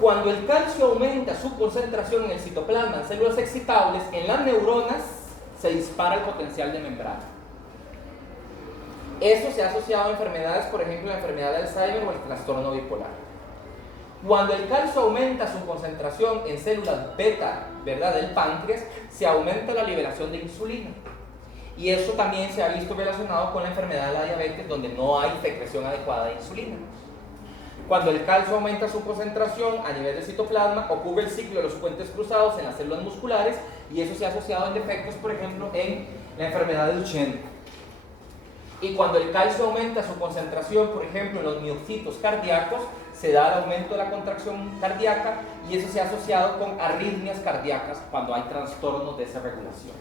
Cuando el calcio aumenta su concentración en el citoplasma, en células excitables, en las neuronas se dispara el potencial de membrana. Eso se ha asociado a enfermedades, por ejemplo, la enfermedad de Alzheimer o el trastorno bipolar. Cuando el calcio aumenta su concentración en células beta, ¿verdad?, del páncreas, se aumenta la liberación de insulina. Y eso también se ha visto relacionado con la enfermedad de la diabetes, donde no hay secreción adecuada de insulina. Cuando el calcio aumenta su concentración a nivel del citoplasma, ocurre el ciclo de los puentes cruzados en las células musculares, y eso se ha asociado en defectos, por ejemplo, en la enfermedad de Duchenne. Y cuando el calcio aumenta su concentración, por ejemplo, en los miocitos cardíacos, se da el aumento de la contracción cardíaca, y eso se ha asociado con arritmias cardíacas cuando hay trastornos de esa regulación.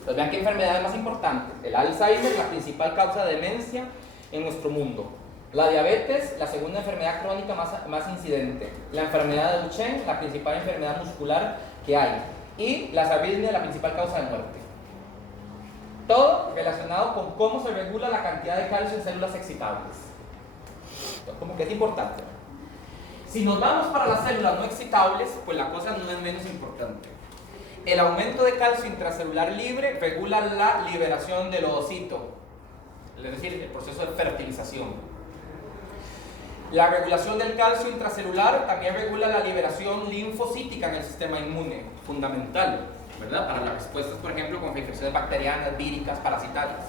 Entonces vean qué enfermedad es más importante. El Alzheimer, la principal causa de demencia en nuestro mundo. La diabetes, la segunda enfermedad crónica más incidente. La enfermedad de Duchenne, la principal enfermedad muscular que hay. Y las arritmias, la principal causa de muerte. Todo relacionado con cómo se regula la cantidad de calcio en células excitables. Entonces, como que es importante. Si nos vamos para las células no excitables, pues la cosa no es menos importante. El aumento de calcio intracelular libre regula la liberación del ovocito, es decir, el proceso de fertilización. La regulación del calcio intracelular también regula la liberación linfocítica en el sistema inmune, fundamental, ¿verdad?, para las respuestas, por ejemplo, con infecciones bacterianas, víricas, parasitarias.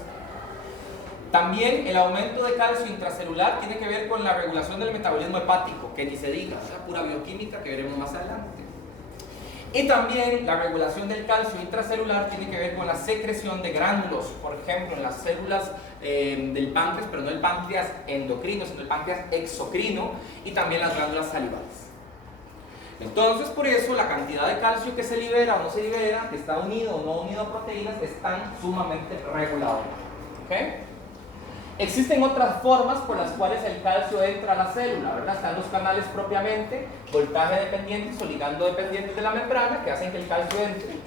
También el aumento de calcio intracelular tiene que ver con la regulación del metabolismo hepático, que ni se diga, es la pura bioquímica que veremos más adelante. Y también la regulación del calcio intracelular tiene que ver con la secreción de gránulos, por ejemplo, en las células del páncreas, pero no el páncreas endocrino, sino el páncreas exocrino, y también las glándulas salivales. Entonces, por eso, la cantidad de calcio que se libera o no se libera, que está unido o no unido a proteínas, están sumamente regulados. ¿Okay? Existen otras formas por las cuales el calcio entra a la célula, ¿verdad? Están los canales propiamente, voltaje dependientes o ligando dependientes de la membrana, que hacen que el calcio entre.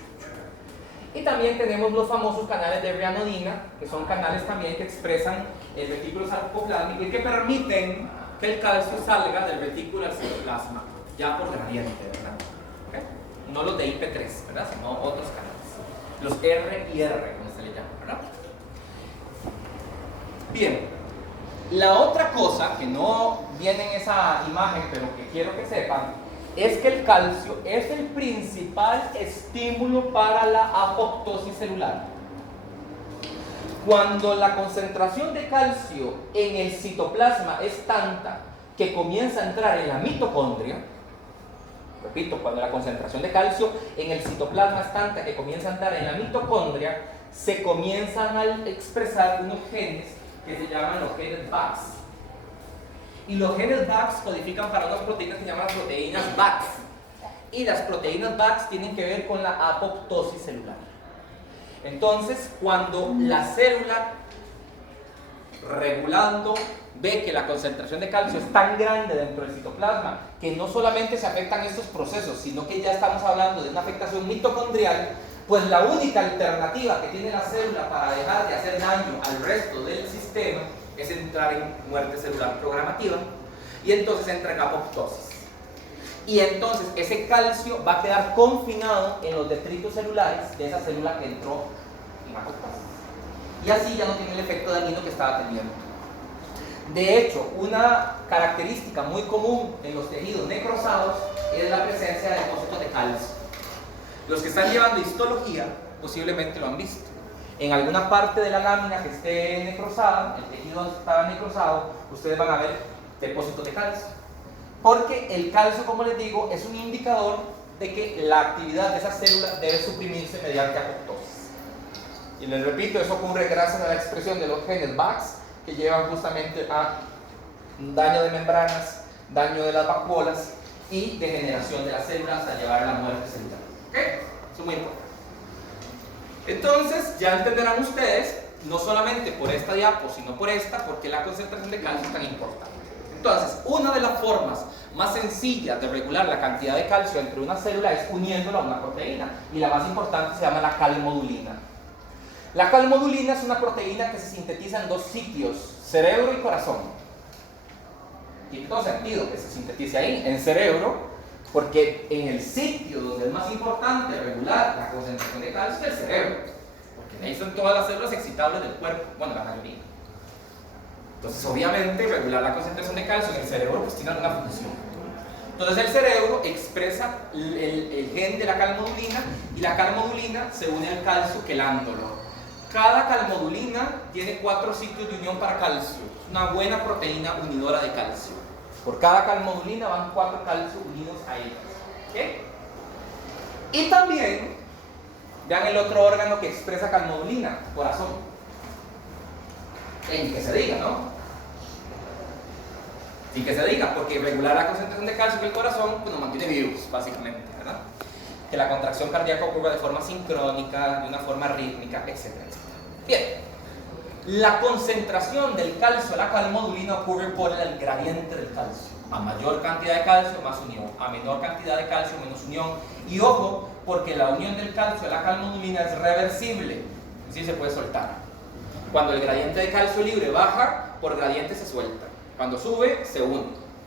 Y también tenemos los famosos canales de reanodina, que son canales también que expresan el retículo sarcoplásmico y que permiten que el calcio salga del retículo al citoplasma, ya por gradiente, ¿verdad? ¿Okay? No los de IP3, ¿verdad?, sino otros canales. Los R y R, como se le llama, ¿verdad? Bien, la otra cosa que no viene en esa imagen, pero que quiero que sepan, es que el calcio es el principal estímulo para la apoptosis celular. Cuando la concentración de calcio en el citoplasma es tanta que comienza a entrar en la mitocondria, repito, cuando la concentración de calcio en el citoplasma es tanta que comienza a entrar en la mitocondria, se comienzan a expresar unos genes que se llaman los genes VAX. Y los genes VAX codifican para unas proteínas que se llaman proteínas VAX. Y las proteínas VAX tienen que ver con la apoptosis celular. Entonces, cuando la célula, regulando, ve que la concentración de calcio es tan grande dentro del citoplasma que no solamente se afectan estos procesos, sino que ya estamos hablando de una afectación mitocondrial, pues la única alternativa que tiene la célula para dejar de hacer daño al resto del sistema es entrar en muerte celular programativa, y entonces entra en apoptosis. Y entonces ese calcio va a quedar confinado en los detritos celulares de esa célula que entró en apoptosis. Y así ya no tiene el efecto dañino que estaba teniendo. De hecho, una característica muy común en los tejidos necrosados es la presencia de depósitos de calcio. Los que están llevando histología posiblemente lo han visto. En alguna parte de la lámina que esté necrosada, el tejido donde estaba necrosado, ustedes van a ver depósitos de calcio. Porque el calcio, como les digo, es un indicador de que la actividad de esa célula debe suprimirse mediante apoptosis. Y les repito, eso ocurre gracias a la expresión de los genes VAX, que llevan justamente a daño de membranas, daño de las vacuolas y degeneración de las células hasta llevar a la muerte celular. ¿Ok? Eso es muy importante. Entonces, ya entenderán ustedes, no solamente por esta diapo, sino por esta, por qué la concentración de calcio es tan importante. Entonces, una de las formas más sencillas de regular la cantidad de calcio entre una célula es uniéndola a una proteína, y la más importante se llama la calmodulina. La calmodulina es una proteína que se sintetiza en dos sitios, cerebro y corazón. tiene todo sentido que se sintetice ahí, en cerebro, porque en el sitio donde es más importante regular la concentración de calcio es el cerebro, porque ahí están todas las células excitables del cuerpo, bueno, la mayoría. Entonces, obviamente, regular la concentración de calcio en el cerebro pues tiene alguna función. Entonces, el cerebro expresa el gen de la calmodulina y la calmodulina se une al calcio quelándolo. Cada calmodulina tiene 4 sitios de unión para calcio. Es una buena proteína unidora de calcio. Por cada calmodulina van 4 calcios unidos a ella. ¿Okay? Y también, vean el otro órgano que expresa calmodulina, corazón. En que se diga, ¿no? Sin que se diga, porque regular la concentración de calcio en el corazón pues nos mantiene vivos, básicamente, ¿verdad? Que la contracción cardíaca ocurra de forma sincrónica, de una forma rítmica, etcétera, etcétera. Bien, la concentración del calcio a la calmodulina ocurre por el gradiente del calcio. A mayor cantidad de calcio, más unión. A menor cantidad de calcio, menos unión. Y ojo, porque la unión del calcio a la calmodulina es reversible, es decir, se puede soltar. Cuando el gradiente de calcio libre baja, por gradiente se suelta. Cuando sube, se une.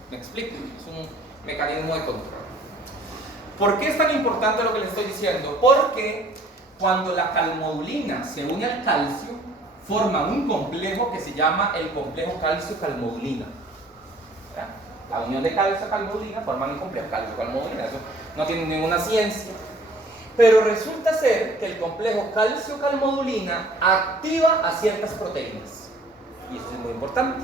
¿Me explico? Es un mecanismo de control. ¿Por qué es tan importante lo que les estoy diciendo? Porque cuando la calmodulina se une al calcio, forma un complejo que se llama el complejo calcio-calmodulina. La unión de calcio-calmodulina forma un complejo calcio-calmodulina. Eso no tiene ninguna ciencia. Pero resulta ser que el complejo calcio-calmodulina activa a ciertas proteínas. Y esto es muy importante.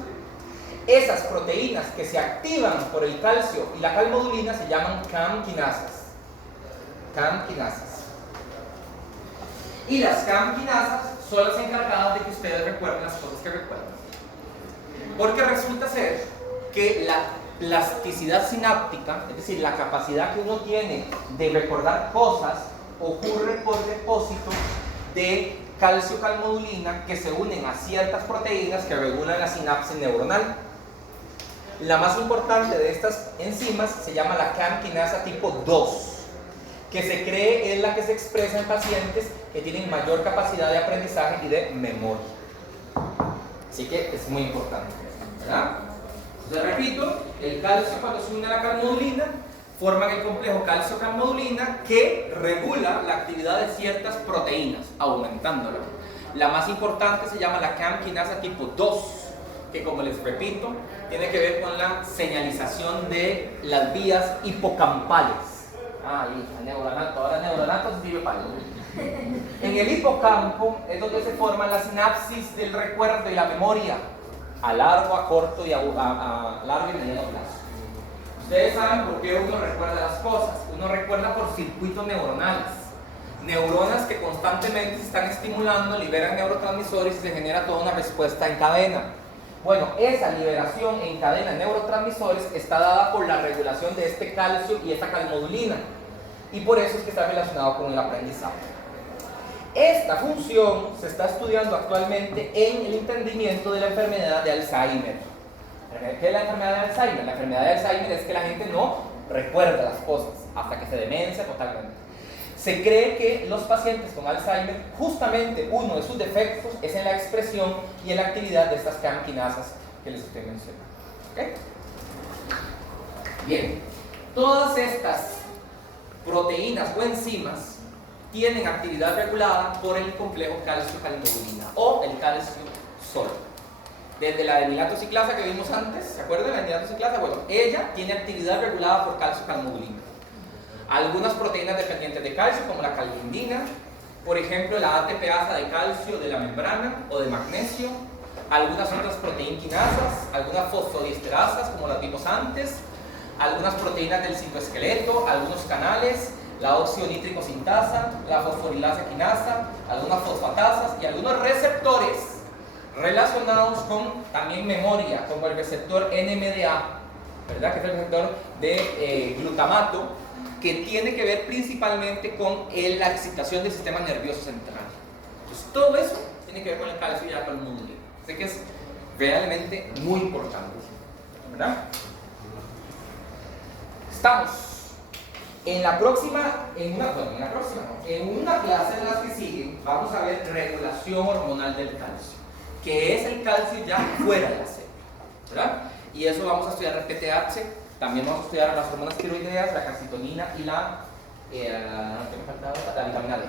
Esas proteínas que se activan por el calcio y la calmodulina se llaman CAM-quinasas. CAM-quinasas. Y las CAM-quinasas son las encargadas de que ustedes recuerden las cosas que recuerdan. Porque resulta ser que la plasticidad sináptica, es decir, la capacidad que uno tiene de recordar cosas, ocurre por depósito de calcio-calmodulina que se unen a ciertas proteínas que regulan la sinapsis neuronal. La más importante de estas enzimas se llama la CAM-quinasa tipo 2, que se cree es la que se expresa en pacientes que tienen mayor capacidad de aprendizaje y de memoria. Así que es muy importante, ¿verdad? Entonces, repito, el calcio cuando se une a la calmodulina forman el complejo calcio-calmodulina que regula la actividad de ciertas proteínas, aumentándola. La más importante se llama la CAM-quinasa tipo 2, que como les repito, tiene que ver con la señalización de las vías hipocampales. El neuronato, ahora el neuronato se sirve para algo. En el hipocampo es donde se forman las sinapsis del recuerdo y la memoria, a largo, a corto y a largo y mediano plazo. Ustedes saben por qué uno recuerda las cosas. Uno recuerda por circuitos neuronales. Neuronas que constantemente se están estimulando, liberan neurotransmisores y se genera toda una respuesta en cadena. Bueno, esa liberación en cadena de neurotransmisores está dada por la regulación de este calcio y esta calmodulina. Y por eso es que está relacionado con el aprendizaje. Esta función se está estudiando actualmente en el entendimiento de la enfermedad de Alzheimer. ¿Qué es la enfermedad de Alzheimer? La enfermedad de Alzheimer es que la gente no recuerda las cosas hasta que se demencia totalmente. Se cree que los pacientes con Alzheimer, justamente uno de sus defectos es en la expresión y en la actividad de estas CAM-quinasas que les estoy mencionando. ¿Okay? Bien, todas estas proteínas o enzimas tienen actividad regulada por el complejo calcio-calmodulina o el calcio solo. Desde la adenilato ciclasa que vimos antes, ¿se acuerdan de la adenilato ciclasa? Bueno, ella tiene actividad regulada por calcio-calmodulina. Algunas proteínas dependientes de calcio, como la calindina, por ejemplo, la ATPasa de calcio de la membrana o de magnesio, algunas otras proteínquinasas, algunas fosfodiesterasas, como las vimos antes, algunas proteínas del citoesqueleto, algunos canales, la óxido-nítrico sintasa, la fosforilasa quinasa, algunas fosfatasas y algunos receptores relacionados con también memoria, como el receptor NMDA, ¿verdad? Que es el receptor de glutamato, que tiene que ver principalmente con la excitación del sistema nervioso central. Entonces, todo eso tiene que ver con el calcio y la calmodulina. Así que es realmente muy importante, ¿verdad? Estamos en una clase de las que siguen, vamos a ver regulación hormonal del calcio, que es el calcio ya fuera de la célula, ¿verdad? Y eso vamos a estudiar el PTH, también vamos a estudiar las hormonas tiroideas, la calcitonina y ¿qué me faltaba? La vitamina D.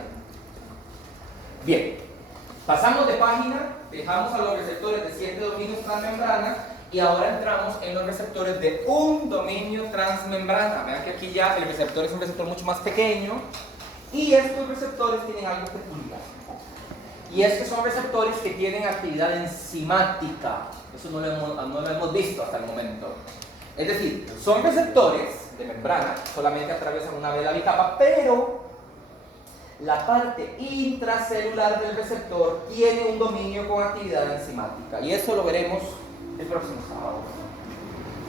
Bien, pasamos de página, dejamos a los receptores de 7 dominios transmembrana y ahora entramos en los receptores de un dominio transmembrana. Vean que aquí ya el receptor es un receptor mucho más pequeño y estos receptores tienen algo peculiar. Y es que son receptores que tienen actividad enzimática. Eso no lo hemos visto hasta el momento. Es decir, son receptores de membrana, solamente atraviesan una vela bicapa, pero la parte intracelular del receptor tiene un dominio con actividad enzimática. Y eso lo veremos el próximo sábado.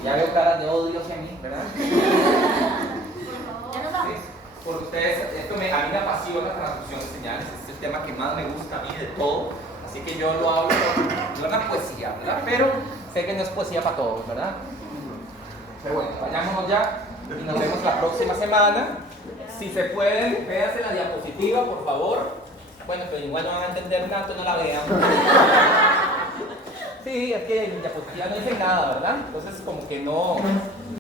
Ya veo caras de odio hacia mí, ¿verdad? Ya nos vamos. Sí, por ustedes, a mí me apasiona la transducción de señales, es el tema que más me gusta a mí de todo. Así que yo lo hablo con una poesía, ¿verdad? Pero sé que no es poesía para todos, ¿verdad? Pero bueno, vayámonos ya y nos vemos la próxima semana. Si se pueden, véanse la diapositiva, por favor. Bueno, pero igual no van a entender nada, no la vean. Sí, es que en diapositiva no dicen nada, ¿verdad? Entonces como que no...